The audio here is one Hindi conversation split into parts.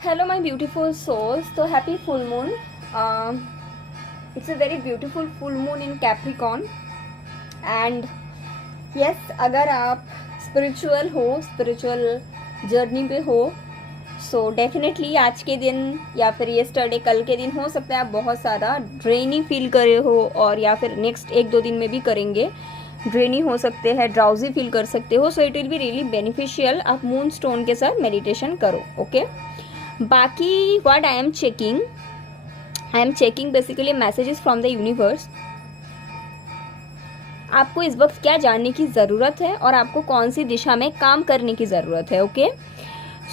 Hello, my beautiful souls. So happy full moon. It's a very beautiful full moon in Capricorn. And yes, अगर आप स्पिरिचुअल हो, स्पिरिचुअल जर्नी पे हो, सो डेफिनेटली आज के दिन या फिर येस्टरडे कल के दिन हो सकता है आप बहुत ज़्यादा ड्रेनी फील करे हो, और या फिर नेक्स्ट 1-2 दिन में भी करेंगे। ड्रेनी हो सकते हैं, ड्राउजी फील कर सकते हो। So it will be really beneficial आप मून स्टोन के साथ मेडिटेशन करो। ओके, बाकी what I am checking basically messages from the universe. आपको इस वक्त क्या जानने की ज़रूरत है और आपको कौन सी दिशा में काम करने की ज़रूरत है। ओके,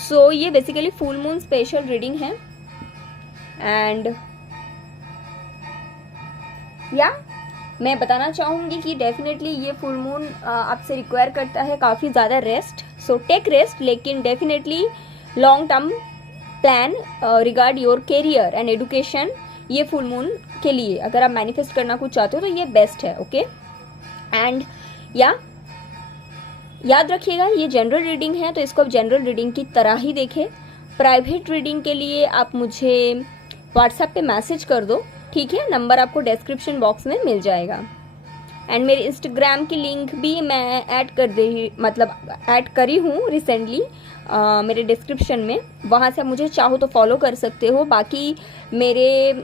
सो ये basically full moon special reading है। एंड या मैं बताना चाहूँगी कि डेफिनेटली ये फुल मून आपसे रिक्वायर करता है काफ़ी ज़्यादा रेस्ट। सो टेक रेस्ट, लेकिन definitely long term plan regard your career and education ये फुल मून के लिए अगर आप मैनिफेस्ट करना कुछ चाहते हो तो ये बेस्ट है। ओके, एंड या याद रखिएगा ये जनरल रीडिंग है, तो इसको आप जनरल रीडिंग की तरह ही देखें। प्राइवेट रीडिंग के लिए आप मुझे व्हाट्सएप पे मैसेज कर दो, ठीक है। नंबर आपको डिस्क्रिप्शन बॉक्स में मिल जाएगा। एंड मेरे इंस्टाग्राम की लिंक भी मैं ऐड करी हूँ रिसेंटली मेरे डिस्क्रिप्शन में, वहाँ से आप मुझे चाहो तो फॉलो कर सकते हो। बाकी मेरे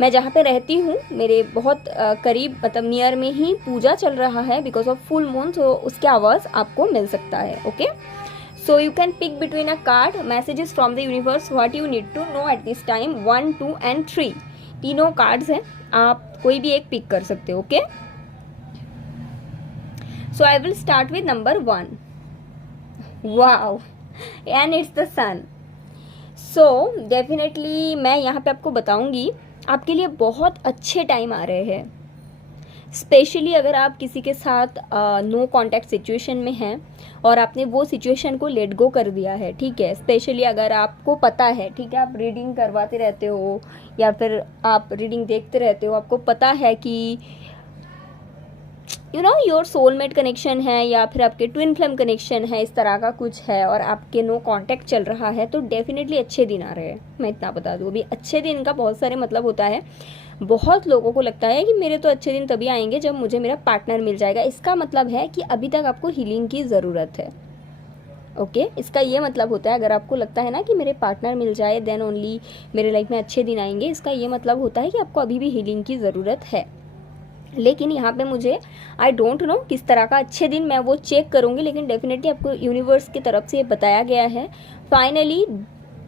मैं जहाँ पे रहती हूँ मेरे बहुत करीब मतलब नियर में ही पूजा चल रहा है बिकॉज ऑफ फुल मून, तो उसके आवाज़ आपको मिल सकता है। Okay, so you can pick between a card messages from the universe what you need to know at this time. 1, 2 and 3 तीनों कार्ड्स हैं, आप कोई भी एक पिक कर सकते हो। Okay, so I will start with number 1। Wow, and it's the sun. So definitely मैं यहाँ पे आपको बताऊंगी आपके लिए बहुत अच्छे टाइम आ रहे हैं। स्पेशली अगर आप किसी के साथ नो कांटेक्ट सिचुएशन में हैं और आपने वो सिचुएशन को लेट गो कर दिया है, ठीक है। स्पेशली अगर आपको पता है, ठीक है, आप रीडिंग करवाते रहते हो या फिर आप रीडिंग देखते रहते हो, आपको पता है कि योर सोलमेट कनेक्शन है या फिर आपके ट्विन फ्लेम कनेक्शन है, इस तरह का कुछ है और आपके नो कांटेक्ट चल रहा है, तो डेफिनेटली अच्छे दिन आ रहे हैं। मैं इतना बता दूँ, अभी अच्छे दिन का बहुत सारे मतलब होता है। बहुत लोगों को लगता है कि मेरे तो अच्छे दिन तभी आएंगे जब मुझे मेरा पार्टनर मिल जाएगा। इसका मतलब है कि अभी तक आपको हीलिंग की ज़रूरत है। ओके, इसका ये मतलब होता है अगर आपको लगता है ना कि मेरे पार्टनर मिल जाए देन ओनली मेरे लाइफ में अच्छे दिन आएंगे, इसका ये मतलब होता है कि आपको अभी भी हीलिंग की ज़रूरत है। लेकिन यहाँ पे मुझे आई डोंट नो किस तरह का अच्छे दिन, मैं वो चेक करूँगी, लेकिन डेफिनेटली आपको यूनिवर्स की तरफ से ये बताया गया है फाइनली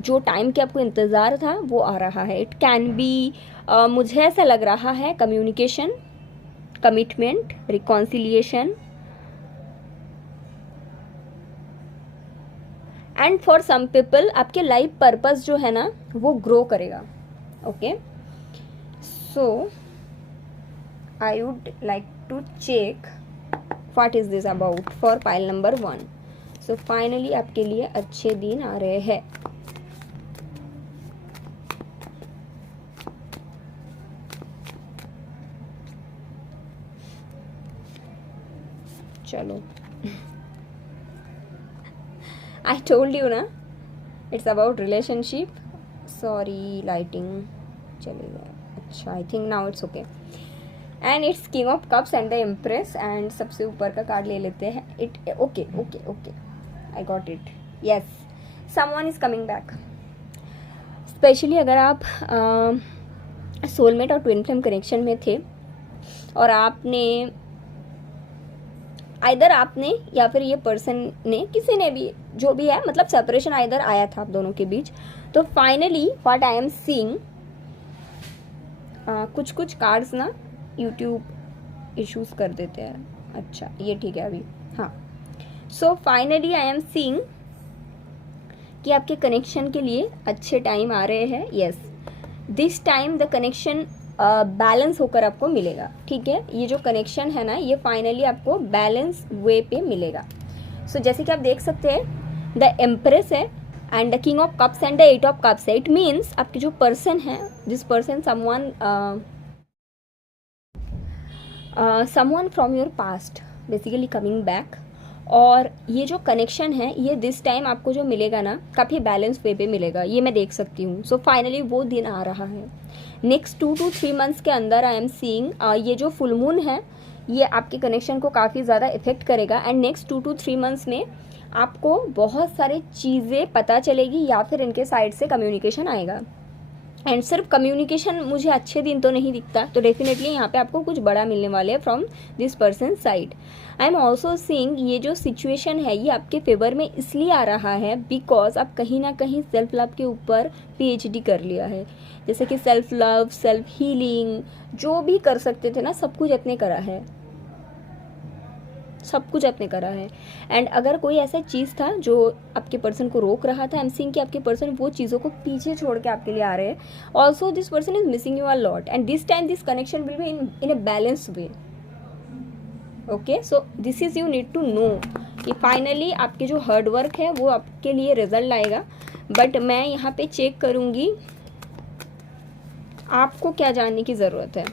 जो टाइम के आपको इंतज़ार था वो आ रहा है। इट कैन बी मुझे ऐसा लग रहा है communication, commitment, reconciliation, and for some people आपके लाइफ पर्पस जो है ना वो ग्रो करेगा। Okay, so I would like to check what is this about for pile number 1. So finally आपके लिए अच्छे दिन आ रहे हैं। चलो I told you ना it's about relationship. Sorry lighting चले गया। अच्छा, I think now it's okay. And it's king of cups and the empress. And सबसे ऊपर का कार्ड ले लेते हैं। It okay I got it. Yes, someone is coming back. Specially अगर आप सोलमेट और ट्विन फ्लेम कनेक्शन में थे और आपने आइदर आपने या फिर ये पर्सन ने, किसी ने भी, जो भी है, मतलब सेपरेशन आइदर आया था आप दोनों के बीच, तो finally what I am seeing, कुछ कार्ड्स ना यूट्यूब इश्यूज कर देते हैं। अच्छा, ये ठीक है अभी। हाँ, so finally I am seeing कि आपके कनेक्शन के लिए अच्छे टाइम आ रहे हैं। Yes, this time the connection balance होकर आपको मिलेगा, ठीक है। ये जो कनेक्शन है ना ये फाइनली आपको बैलेंस वे पे मिलेगा। सो जैसे कि आप देख सकते हैं द एम्प्रेस है and the king of cups and the 8 of cups है। इट मीन्स आपके जो पर्सन है, this person someone from your past basically coming back, और ये जो कनेक्शन है ये दिस टाइम आपको जो मिलेगा ना काफ़ी बैलेंस वे पे मिलेगा, ये मैं देख सकती हूँ। सो फाइनली वो दिन आ रहा है नेक्स्ट 2 to 3 मंथ्स के अंदर। आई एम सीइंग ये जो फुल मून है ये आपके कनेक्शन को काफ़ी ज़्यादा इफेक्ट करेगा एंड नेक्स्ट 2 to 3 मंथ्स में आपको बहुत सारी चीज़ें पता चलेगी या फिर इनके साइड से कम्युनिकेशन आएगा। एंड सिर्फ कम्युनिकेशन मुझे अच्छे दिन तो नहीं दिखता, तो डेफिनेटली यहाँ पे आपको कुछ बड़ा मिलने वाले है from this person side. I am also seeing ये जो सिचुएशन है ये आपके फेवर में इसलिए आ रहा है बिकॉज आप कहीं ना कहीं सेल्फ लव के ऊपर PhD कर लिया है। जैसे कि सेल्फ लव, सेल्फ हीलिंग, जो भी कर सकते थे ना सब कुछ अपने करा है, सब कुछ आपने करा है। एंड अगर कोई ऐसा चीज़ था जो आपके पर्सन को रोक रहा था, आई एम सीइंग कि आपके पर्सन वो चीज़ों को पीछे छोड़ के आपके लिए आ रहे हैं। Also this person is missing you a lot and this time this connection will be in a balance way. Okay, so this is you need to know कि फाइनली आपके जो हार्ड वर्क है वो आपके लिए रिजल्ट आएगा। बट मैं यहाँ पे चेक करूँगी आपको क्या जानने की ज़रूरत है।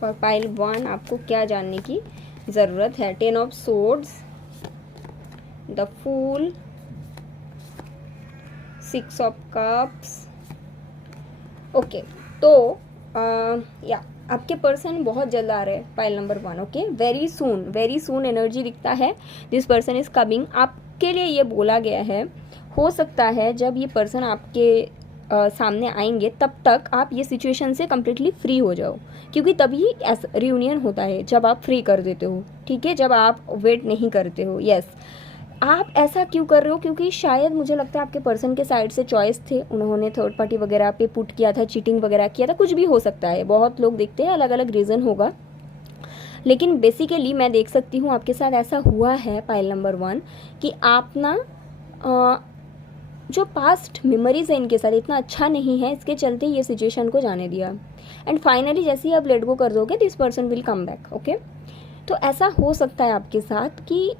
फॉर पाइल 1 आपको क्या जानने की ज़रूरत है। 10 of swords, the fool, 6 of cups. Okay, तो या आपके पर्सन बहुत जल्द आ रहे हैं pile number 1। Okay, very soon energy दिखता है। दिस पर्सन इज कमिंग, आपके लिए ये बोला गया है। हो सकता है जब ये पर्सन आपके सामने आएंगे तब तक आप ये सिचुएशन से कम्प्लीटली फ्री हो जाओ, क्योंकि तभी रियूनियन होता है जब आप फ्री कर देते हो, ठीक है, जब आप वेट नहीं करते हो। यस, आप ऐसा क्यों कर रहे हो? क्योंकि शायद मुझे लगता है आपके पर्सन के साइड से चॉइस थे, उन्होंने थर्ड पार्टी वगैरह पे पुट किया था, चीटिंग वगैरह किया था, कुछ भी हो सकता है। बहुत लोग देखते हैं, अलग अलग रीज़न होगा, लेकिन बेसिकली मैं देख सकती हूँ आपके साथ ऐसा हुआ है पाइल नंबर 1 कि आप ना जो पास्ट मेमोरीज है इनके साथ इतना अच्छा नहीं है, इसके चलते ये सिचुएशन को जाने दिया। एंड फाइनली जैसे ही आप लेट गो कर दोगे this person will come back. Okay, तो ऐसा हो सकता है आपके साथ कि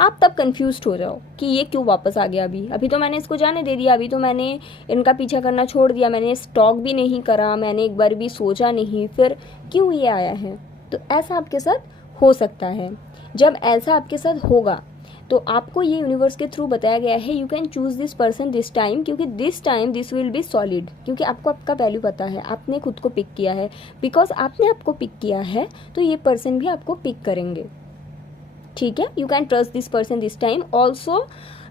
आप तब कंफ्यूज्ड हो जाओ कि ये क्यों वापस आ गया। अभी तो मैंने इसको जाने दे दिया, अभी तो मैंने इनका पीछा करना छोड़ दिया, मैंने स्टॉक भी नहीं करा, मैंने एक बार भी सोचा नहीं, फिर क्यों ये आया है। तो ऐसा आपके साथ हो सकता है। जब ऐसा आपके साथ होगा तो आपको ये यूनिवर्स के थ्रू बताया गया है you can choose this person this time, क्योंकि this time this will be solid, क्योंकि आपको आपका वैल्यू पता है, आपने खुद को पिक किया है। बिकॉज आपने आपको पिक किया है तो ये पर्सन भी आपको पिक करेंगे, ठीक है। You can trust this person this time. Also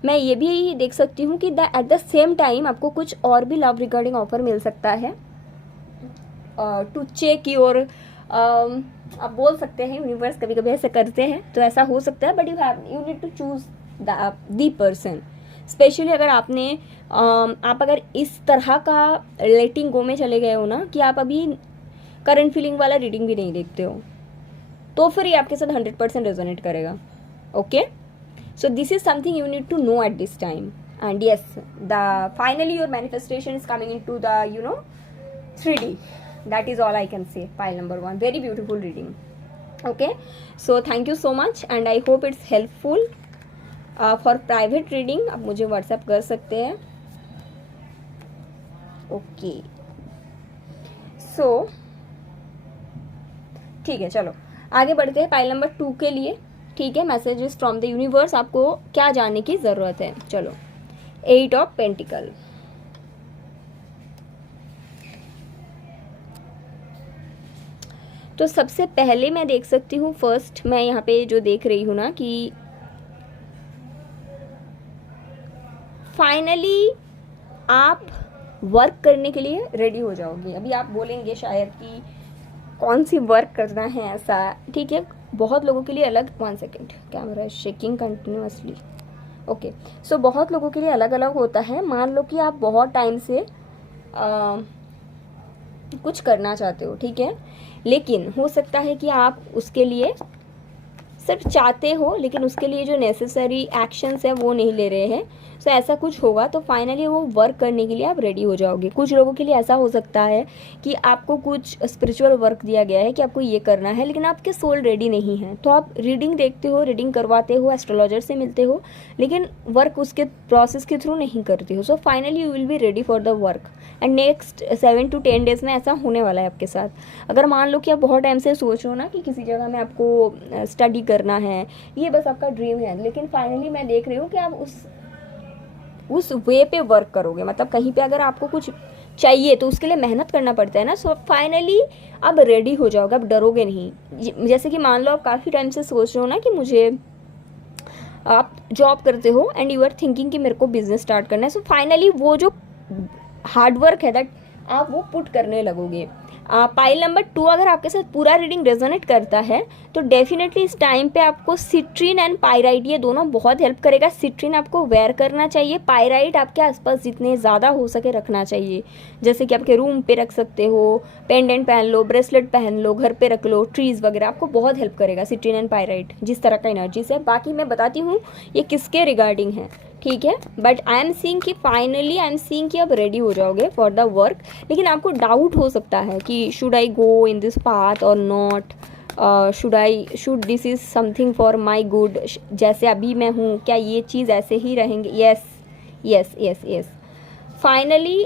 मैं ये भी देख सकती हूँ कि एट द सेम टाइम आपको कुछ और भी लव रिगार्डिंग ऑफर मिल सकता है टू चेक योर, आप बोल सकते हैं यूनिवर्स कभी कभी ऐसे करते हैं, तो ऐसा हो सकता है। But you need to choose the person. Specially अगर आपने आप अगर इस तरह का लेटिंग गो में चले गए हो ना कि आप अभी करंट फीलिंग वाला रीडिंग भी नहीं देखते हो, तो फिर ये आपके साथ 100% रेजोनेट करेगा। Okay, so this is something you need to know at this time. And yes, the finally your manifestation is coming in to the 3D. That is all I can say. Pile number 1, very beautiful reading. Okay, so thank you so much and I hope it's helpful. For private reading आप मुझे WhatsApp कर सकते हैं। Okay, so ठीक है, चलो आगे बढ़ते हैं पाइल नंबर 2 के लिए। ठीक है, मैसेजेस फ्रॉम द यूनिवर्स, आपको क्या जानने की ज़रूरत है। चलो, 8 ऑफ पेंटिकल। तो सबसे पहले मैं देख सकती हूँ, फर्स्ट मैं यहाँ पे जो देख रही हूँ ना कि फाइनली आप वर्क करने के लिए रेडी हो जाओगे। अभी आप बोलेंगे शायद कि कौन सी वर्क करना है ऐसा, ठीक है, बहुत लोगों के लिए अलग। 1 second, camera shaking continuously. Okay, so बहुत लोगों के लिए अलग अलग होता है। मान लो कि आप बहुत टाइम से कुछ करना चाहते हो, ठीक है, लेकिन हो सकता है कि आप उसके लिए सिर्फ चाहते हो लेकिन उसके लिए जो नेसेसरी एक्शंस है वो नहीं ले रहे हैं। सो ऐसा कुछ होगा तो फाइनली वो वर्क करने के लिए आप रेडी हो जाओगे। कुछ लोगों के लिए ऐसा हो सकता है कि आपको कुछ स्पिरिचुअल वर्क दिया गया है कि आपको ये करना है, लेकिन आपके सोल रेडी नहीं है, तो आप रीडिंग देखते हो, रीडिंग करवाते हो, एस्ट्रोलॉजर से मिलते हो, लेकिन वर्क उसके प्रोसेस के थ्रू नहीं करते हो। So finally you will be ready for the work and next 7 to 10 days में ऐसा होने वाला है आपके साथ। अगर मान लो कि आप बहुत टाइम से सोच रहे हो ना कि किसी जगह में आपको स्टडी करना है, ये बस आपका ड्रीम है। लेकिन फाइनली मैं देख रही हूँ कि आप उस वे पे वर्क करोगे, मतलब कहीं पे अगर आपको कुछ चाहिए तो उसके लिए मेहनत करना पड़ता है ना। सो फाइनली आप रेडी हो जाओगे, आप डरोगे नहीं। जैसे कि मान लो आप काफ़ी टाइम से सोच रहे हो ना कि मुझे, आप जॉब करते हो एंड यू आर थिंकिंग कि मेरे को बिजनेस स्टार्ट करना है। सो फाइनली वो जो हार्डवर्क है दैट आप वो पुट करने लगोगे। पाइल नंबर 2 अगर आपके साथ पूरा रीडिंग रेजोनेट करता है तो डेफिनेटली इस टाइम पे आपको सिट्रीन एंड पायराइट ये दोनों बहुत हेल्प करेगा। सिट्रीन आपको वेयर करना चाहिए, पायराइट आपके आसपास जितने ज़्यादा हो सके रखना चाहिए। जैसे कि आपके रूम पे रख सकते हो, पेंडेंट पहन लो, ब्रेसलेट पहन लो, घर पे रख लो, ट्रीज़ वगैरह, आपको बहुत हेल्प करेगा सिट्रीन एंड पायराइट जिस तरह का एनर्जी से। बाकी मैं बताती हूँ ये किसके रिगार्डिंग है, ठीक है। बट आई एम सीइंग कि फाइनली आई एम सीइंग कि आप रेडी हो जाओगे फॉर द वर्क। लेकिन आपको डाउट हो सकता है कि should I go in this path और not, should this is something for my good, जैसे अभी मैं हूँ क्या ये चीज़ ऐसे ही रहेंगे। Yes yes yes yes, finally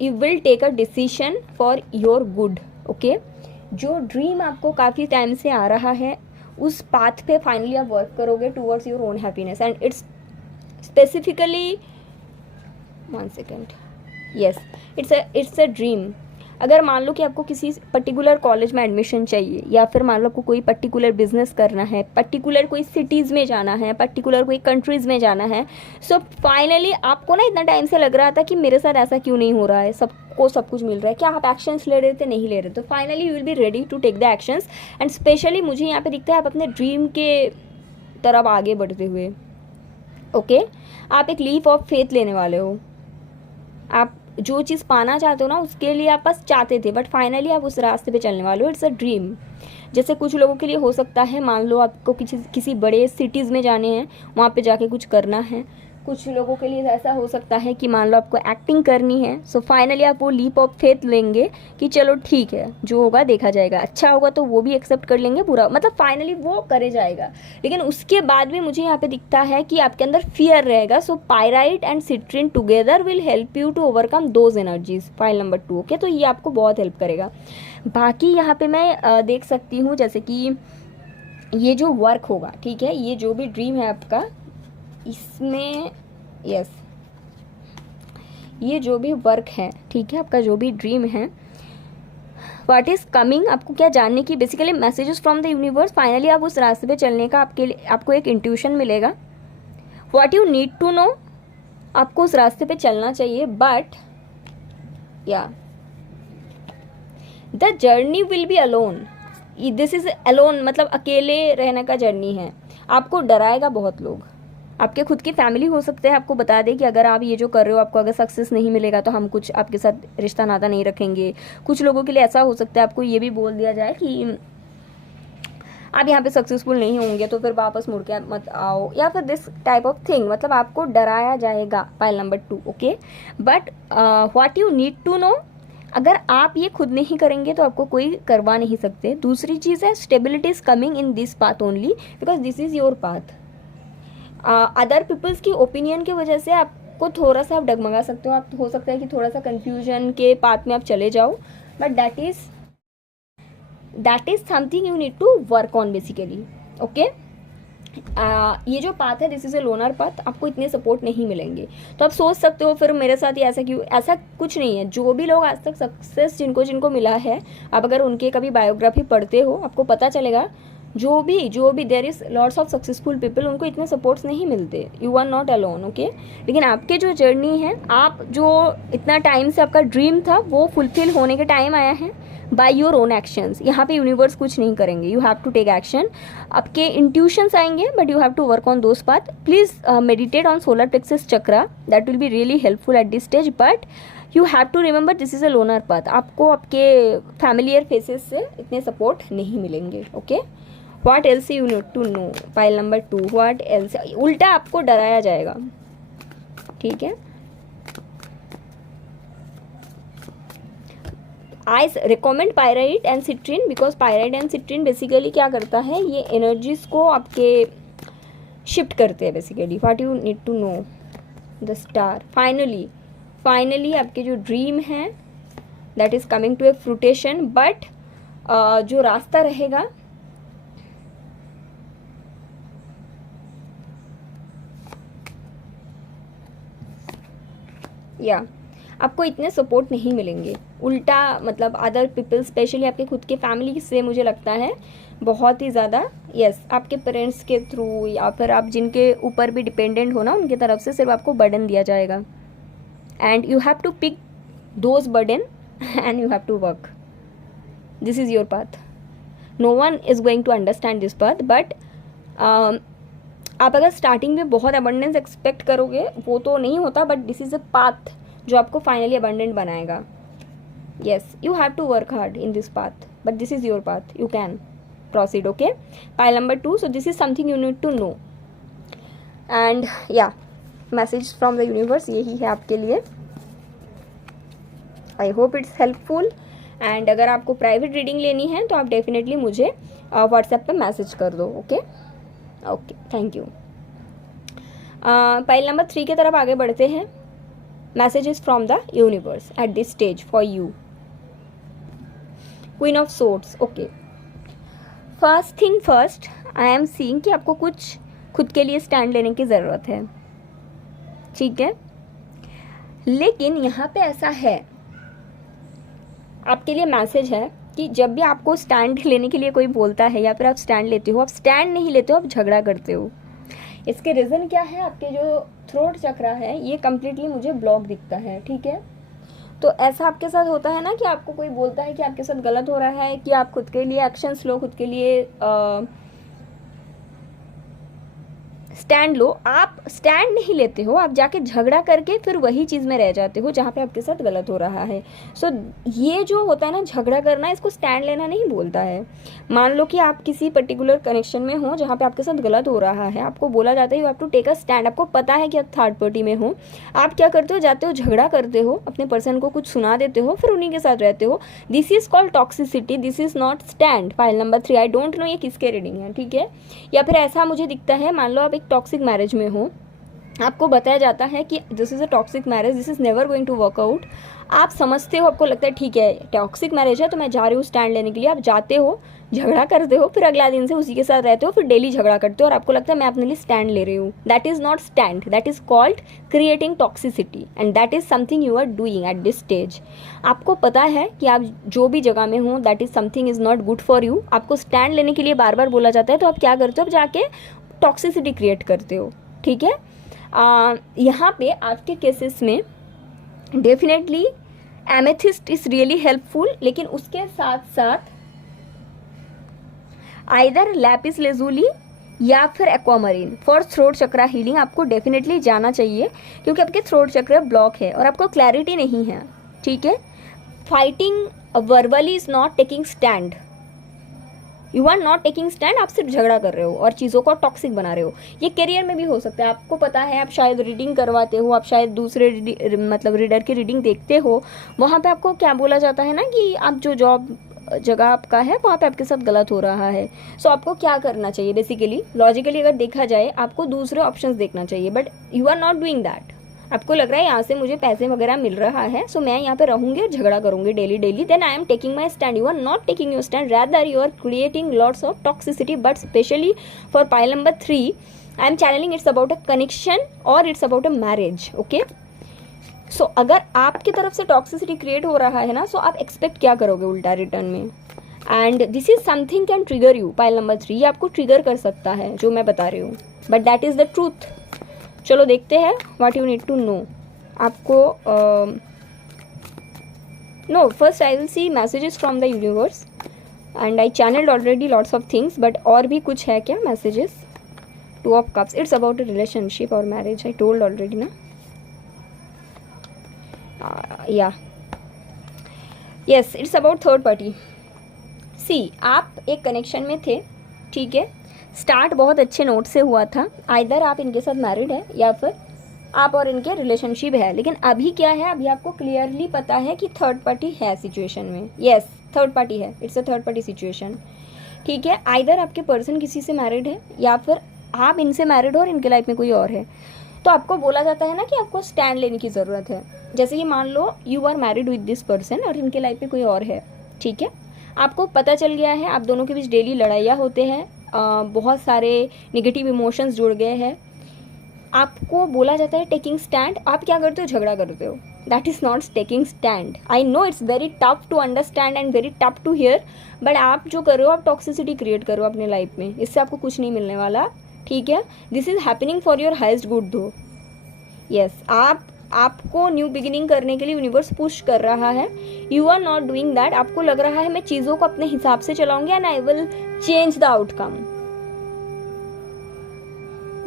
you will take a decision for your good, okay. जो ड्रीम आपको काफ़ी टाइम से आ रहा है उस पाथ पे फाइनली आप वर्क करोगे towards your own happiness. And it's specifically 1 second, yes, it's a dream. अगर मान लो कि आपको किसी पर्टिकुलर कॉलेज में एडमिशन चाहिए, या फिर मान लो आपको कोई पर्टिकुलर बिजनेस करना है, पर्टिकुलर कोई सिटीज़ में जाना है, पर्टिकुलर कोई कंट्रीज़ में जाना है, सो फाइनली आपको ना इतना टाइम से लग रहा था कि मेरे साथ ऐसा क्यों नहीं हो रहा है, सबको सब कुछ मिल रहा है, क्या आप एक्शंस ले रहे थे, नहीं ले रहे। तो finally you will be ready to take the actions. And specially मुझे यहाँ पे दिखता है आप अपने ड्रीम के तरफ आगे बढ़ते हुए, ओके। आप एक लीप ऑफ फेथ लेने वाले हो। आप जो चीज़ पाना चाहते हो ना उसके लिए आप बस चाहते थे, बट फाइनली आप उस रास्ते पे चलने वाले हो। It's a dream. जैसे कुछ लोगों के लिए हो सकता है, मान लो आपको किसी बड़े सिटीज़ में जाने हैं, वहाँ पे जाके कुछ करना है। कुछ लोगों के लिए ऐसा हो सकता है कि मान लो आपको एक्टिंग करनी है। सो फाइनली आप वो लीप ऑफ फेथ लेंगे कि चलो ठीक है जो होगा देखा जाएगा, अच्छा होगा तो वो भी एक्सेप्ट कर लेंगे, बुरा मतलब फाइनली वो करे जाएगा। लेकिन उसके बाद भी मुझे यहाँ पे दिखता है कि आपके अंदर फियर रहेगा। So pyrite and citrine together will help you to overcome those energies, pile number 2, okay. तो ये आपको बहुत हेल्प करेगा। बाकी यहाँ पे मैं देख सकती हूँ जैसे कि ये जो वर्क होगा, ठीक है, ये जो भी ड्रीम है आपका, इसमें यस, ये जो भी वर्क है, ठीक है, आपका जो भी ड्रीम है, व्हाट इज़ कमिंग, आपको क्या जानने की, basically messages from the universe. Finally आप उस रास्ते पे चलने का आपको एक इंट्यूशन मिलेगा। What you need to know, आपको उस रास्ते पे चलना चाहिए, but yeah the journey will be alone. This is alone, मतलब अकेले रहने का जर्नी है। आपको डराएगा बहुत लोग, आपके खुद की फैमिली हो सकते हैं आपको बता दें कि अगर आप ये जो कर रहे हो, आपको अगर सक्सेस नहीं मिलेगा तो हम कुछ आपके साथ रिश्ता नाता नहीं रखेंगे। कुछ लोगों के लिए ऐसा हो सकता है आपको ये भी बोल दिया जाए कि आप यहाँ पे सक्सेसफुल नहीं होंगे तो फिर वापस मुड़ के मत आओ, या फिर दिस टाइप ऑफ थिंग, मतलब आपको डराया जाएगा, pile number 2, okay. But what you need to know, अगर आप ये खुद नहीं करेंगे तो आपको कोई करवा नहीं सकते। दूसरी चीज़ है stability is coming in this path only because this is your path. Other peoples की ओपिनियन की वजह से आपको थोड़ा सा आप डगमगा सकते हो, आप हो सकता है कि थोड़ा सा कन्फ्यूजन के पाथ में आप चले जाओ, but that is something you need to work on basically, okay. ये जो पाथ है this is a loner path, आपको इतने सपोर्ट नहीं मिलेंगे। तो आप सोच सकते हो फिर मेरे साथ ही ऐसा क्यों, ऐसा कुछ नहीं है। जो भी लोग आज तक सक्सेस जिनको मिला है, आप अगर उनके कभी बायोग्राफी पढ़ते हो आपको पता चलेगा जो भी there is lots of successful people, उनको इतने सपोर्ट्स नहीं मिलते। You are not alone, okay. लेकिन आपके जो जर्नी है, आप जो इतना टाइम से आपका ड्रीम था वो फुलफिल होने के टाइम आया है बाय योर ओन एक्शंस। यहाँ पे यूनिवर्स कुछ नहीं करेंगे, you have to take action. आपके इंट्यूशंस आएंगे but you have to work on those path. Please meditate on solar plexus chakra, that will be really helpful at this stage. But you have to remember this is a loner path, आपको आपके फैमिलियर फेसेस से इतने सपोर्ट नहीं मिलेंगे, okay. What else you need to know, pile number 2, what else, उल्टा आपको डराया जाएगा, ठीक है। I recommend pyrite and citrine because pyrite and citrine basically क्या करता है, ये एनर्जीज को आपके शिफ्ट करते हैं basically. What you need to know, the star. Finally आपके जो ड्रीम है that is coming to a fruition, but जो रास्ता रहेगा या आपको इतने सपोर्ट नहीं मिलेंगे, उल्टा मतलब अदर पीपल स्पेशली आपके खुद के फैमिली से मुझे लगता है बहुत ही ज़्यादा, यस, आपके पेरेंट्स के थ्रू या फिर आप जिनके ऊपर भी डिपेंडेंट हो ना उनके तरफ से सिर्फ आपको बर्डन दिया जाएगा, and you have to pick those burden and you have to work. This is your path. No one is going to understand this path, but आप अगर स्टार्टिंग में बहुत अबंडेंस एक्सपेक्ट करोगे वो तो नहीं होता, but this is a path जो आपको फाइनली अबंडेंट बनाएगा. Yes, you have to work hard in this path, but this is your path, you can proceed. Okay, pile number 2. So this is something you need to know, and yeah, message from the universe यही है आपके लिए. I hope it's helpful. and अगर आपको प्राइवेट रीडिंग लेनी है तो आप डेफिनेटली मुझे व्हाट्सएप पे मैसेज कर दो. Okay okay, thank you. Pile number 3 की तरफ आगे बढ़ते हैं. Messages from the universe eight this stage for you. Queen of swords. Okay, first thing first, I am seeing कि आपको कुछ खुद के लिए स्टैंड लेने की ज़रूरत है, ठीक है. लेकिन यहाँ पे ऐसा है, आपके लिए मैसेज है कि जब भी आपको स्टैंड लेने के लिए कोई बोलता है या फिर आप स्टैंड लेते हो, आप स्टैंड नहीं लेते हो, आप झगड़ा करते हो. इसके रीज़न क्या है? आपके जो थ्रोट चक्रा है ये कम्प्लीटली मुझे ब्लॉक दिखता है, ठीक है. तो ऐसा आपके साथ होता है ना कि आपको कोई बोलता है कि आपके साथ गलत हो रहा है, कि आप खुद के लिए एक्शंस लो, खुद के लिए स्टैंड लो. आप स्टैंड नहीं लेते हो, आप जाके झगड़ा करके फिर वही चीज़ में रह जाते हो जहाँ पे आपके साथ गलत हो रहा है. सो ये जो होता है ना झगड़ा करना, इसको स्टैंड लेना नहीं बोलता है. मान लो कि आप किसी पर्टिकुलर कनेक्शन में हो जहाँ पे आपके साथ गलत हो रहा है, आपको बोला जाता है you have to take a stand. आपको पता है कि आप थर्ड पार्टी में हो, आप क्या करते हो? जाते हो, झगड़ा करते हो, अपने पर्सन को कुछ सुना देते हो, फिर उन्हीं के साथ रहते हो. This is called toxicity, this is not stand. File number 3, I don't know ये किसके रीडिंग है, ठीक है. या फिर ऐसा मुझे दिखता है, मान लो आप एक टॉक्सिक मैरिज में हो, आपको बताया जाता है कि this is a toxic marriage, this is never going to work out. आप समझते हो, आपको लगता है ठीक है टॉक्सिक मैरिज है तो मैं जा रही हूँ स्टैंड लेने के लिए. आप जाते हो, झगड़ा करते हो, फिर अगला दिन से उसी के साथ रहते हो, फिर डेली झगड़ा करते हो और आपको लगता है मैं अपने लिए स्टैंड ले रही हूँ. That is not stand, that is called creating toxicity, and that is something you are doing at this stage. आपको पता है कि आप जो भी जगह में हो that is something is not good for you. आपको स्टैंड लेने के लिए बार बार बोला जाता है, तो आप क्या करते हो? आप जाके टॉक्सिसिटी क्रिएट करते हो, ठीक है. यहाँ पे आपके केसेस में definitely amethyst is really helpful, लेकिन उसके साथ साथ आइदर लैपिस लेजुली या फिर aquamarine for throat chakra healing आपको डेफिनेटली जाना चाहिए, क्योंकि आपके थ्रोट चक्र ब्लॉक है और आपको क्लैरिटी नहीं है, ठीक है. Fighting verbally is not taking stand, you are not taking stand. आप सिर्फ झगड़ा कर रहे हो और चीज़ों को टॉक्सिक बना रहे हो. ये करियर में भी हो सकता है. आपको पता है, आप शायद रीडिंग करवाते हो, आप शायद दूसरे मतलब रीडर की रीडिंग देखते हो, वहाँ पे आपको क्या बोला जाता है ना कि आप जो जॉब जगह आपका है वहाँ पे आपके साथ गलत हो रहा है. सो आपको क्या करना चाहिए? बेसिकली लॉजिकली अगर देखा जाए आपको दूसरे ऑप्शंस देखना चाहिए, but you are not doing that. आपको लग रहा है यहाँ से मुझे पैसे वगैरह मिल रहा है, सो मैं यहाँ पे रहूँगी और झगड़ा करूँगी daily daily, then I am taking my stand. You are not taking your stand, rather you are creating lots of toxicity. But specially for pile number 3 I am channeling it's about a connection और it's about a marriage. Okay, so अगर आपकी तरफ से टॉक्सिसिटी क्रिएट हो रहा है ना, सो आप एक्सपेक्ट क्या करोगे उल्टा रिटर्न में? And this is something can trigger you. Pile number 3 ये आपको ट्रिगर कर सकता है जो मैं बता रही हूँ, but that is the truth. चलो देखते हैं what you need to know. आपको no, first I will see messages from the universe and I channelled already lots of things, but और भी कुछ है क्या messages? 2 of cups, it's about a relationship और मैरिज, आई टोल्ड ऑलरेडी ना. या yes, it's about third party. See, आप एक कनेक्शन में थे, ठीक है. स्टार्ट बहुत अच्छे नोट से हुआ था, आइदर आप इनके साथ मैरिड है या फिर आप और इनके रिलेशनशिप है. लेकिन अभी क्या है, अभी आपको क्लियरली पता है कि थर्ड पार्टी है सिचुएशन में. यस, थर्ड पार्टी है, it's a third party situation, ठीक है. आइदर आपके पर्सन किसी से मैरिड है या फिर आप इनसे मैरिड हो और इनके लाइफ में कोई और है. तो आपको बोला जाता है ना कि आपको स्टैंड लेने की ज़रूरत है. जैसे कि मान लो you are married with this person और इनके लाइफ में कोई और है, ठीक है. आपको पता चल गया है, आप दोनों के बीच डेली लड़ाइयाँ होते हैं, बहुत सारे नेगेटिव इमोशंस जुड़ गए हैं. आपको बोला जाता है टेकिंग स्टैंड, आप क्या करते हो, झगड़ा करते हो. That is not taking stand. I know it's very tough to understand and very tough to hear, but आप जो कर रहे हो, आप टॉक्सिसिटी क्रिएट करो अपने लाइफ में, इससे आपको कुछ नहीं मिलने वाला. ठीक है, this is happening for your highest good though. Yes, आपको न्यू बिगिनिंग करने के लिए यूनिवर्स पुश कर रहा है. You are not doing that. आपको लग रहा है मैं चीज़ों को अपने हिसाब से चलाऊंगी and I will change the outcome.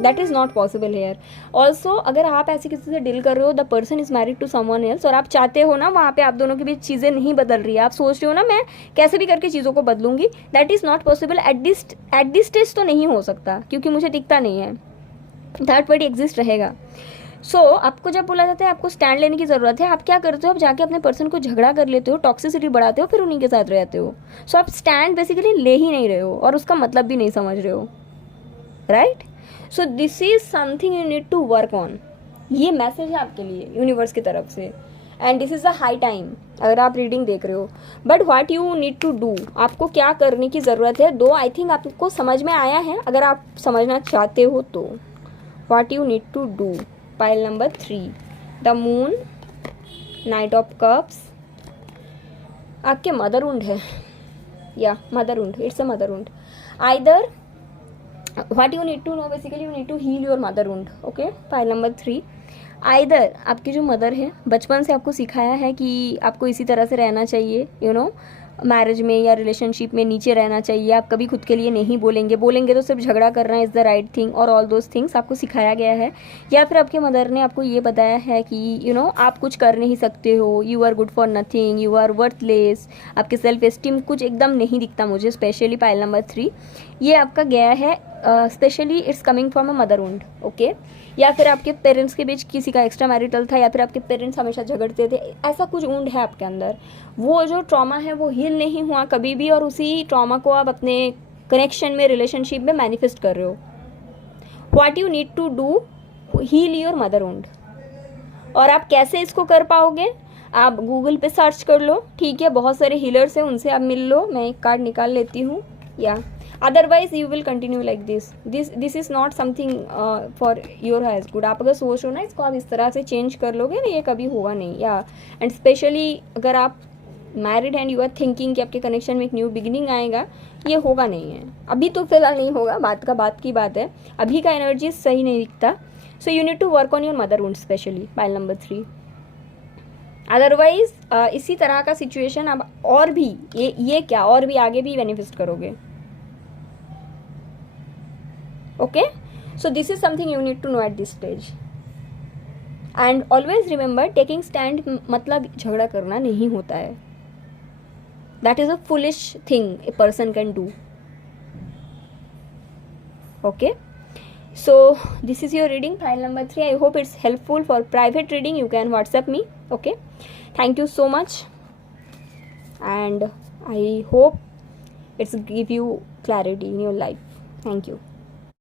That is not possible here. Also अगर आप ऐसे किसी से डील कर रहे हो, the person is married to someone else, और आप चाहते हो ना वहाँ पे आप दोनों के बीच चीज़ें नहीं बदल रही है, आप सोच रहे हो ना मैं कैसे भी करके चीज़ों को बदलूंगी, that is not possible. At this stage तो नहीं हो सकता, क्योंकि मुझे दिखता नहीं है. थर्ड पार्टी एग्जिस्ट रहेगा. सो आपको जब बोला जाता है आपको स्टैंड लेने की ज़रूरत है, आप क्या करते हो, आप जाके अपने पर्सन को झगड़ा कर लेते हो, टॉक्सिसिटी बढ़ाते हो, फिर उन्हीं के साथ रहते हो. सो आप स्टैंड बेसिकली ले ही नहीं रहे हो और उसका मतलब भी नहीं समझ रहे हो. Right. So this is something you need to work on. ये मैसेज है आपके लिए यूनिवर्स की तरफ से, and this is a high time अगर आप रीडिंग देख रहे हो. But what you need to do, आपको क्या करने की ज़रूरत है, दो आई थिंक आपको समझ में आया है अगर आप समझना चाहते हो तो. What you need to do, pile number 3, the moon, knight of cups, आपके मदरउंड है, या मदरउंड, इट्स अ मदरउंड. Either what you need to know, basically you need to heal your mother wound. okay, pile number 3, either आपकी जो मदर है बचपन से आपको सिखाया है कि आपको इसी तरह से रहना चाहिए, यू नो, मैरिज में या रिलेशनशिप में नीचे रहना चाहिए, आप कभी खुद के लिए नहीं बोलेंगे तो सिर्फ झगड़ा करना इज़ द राइट थिंग, और ऑल दोज थिंग्स आपको सिखाया गया है. या फिर आपके मदर ने आपको ये बताया है कि यू नो आप कुछ कर नहीं सकते हो, you are good for nothing, you are worthless, आपके सेल्फ एस्टीम कुछ एकदम नहीं दिखता मुझे. स्पेशली पाइल नंबर 3 ये आपका गया है, specially it's coming from a mother wound. Okay, या फिर आपके पेरेंट्स के बीच किसी का एक्स्ट्रा मैरिटल था, या फिर आपके पेरेंट्स हमेशा झगड़ते थे, ऐसा कुछ वुंड है आपके अंदर. वो जो ट्रॉमा है वो हील नहीं हुआ कभी भी, और उसी ट्रॉमा को आप अपने कनेक्शन में, रिलेशनशिप में मैनिफेस्ट कर रहे हो. What you need to do, heal your mother wound. और आप कैसे इसको कर पाओगे, आप गूगल पे सर्च कर लो. ठीक है, बहुत सारे हीलर्स हैं, उनसे आप मिल लो. मैं एक कार्ड निकाल लेती हूँ. या otherwise you will continue like this is not something for your highest good. आप अगर सोच रहे हो ना इसको आप इस तरह से चेंज कर लोगे ना, ये कभी होगा नहीं. या एंड स्पेशली अगर आप married and you are thinking कि आपके कनेक्शन में एक न्यू बिगिनिंग आएगा, ये होगा नहीं है अभी तो, फिलहाल नहीं होगा, बात की बात है, अभी का एनर्जी सही नहीं दिखता. So you need to work on your mother wound specially, pile number 3. Otherwise इसी तरह का सिचुएशन अब और भी ये क्या और भी आगे भी मैनिफेस्ट करोगे. Okay, so this is something you need to know at this stage. And always remember, taking stand मतलब झगड़ा करना नहीं होता है. That is a foolish thing a person can do. Okay, so this is your reading, file number 3. I hope it's helpful. For private reading you can WhatsApp me. Okay, thank you so much, and I hope it's give you clarity in your life. Thank you.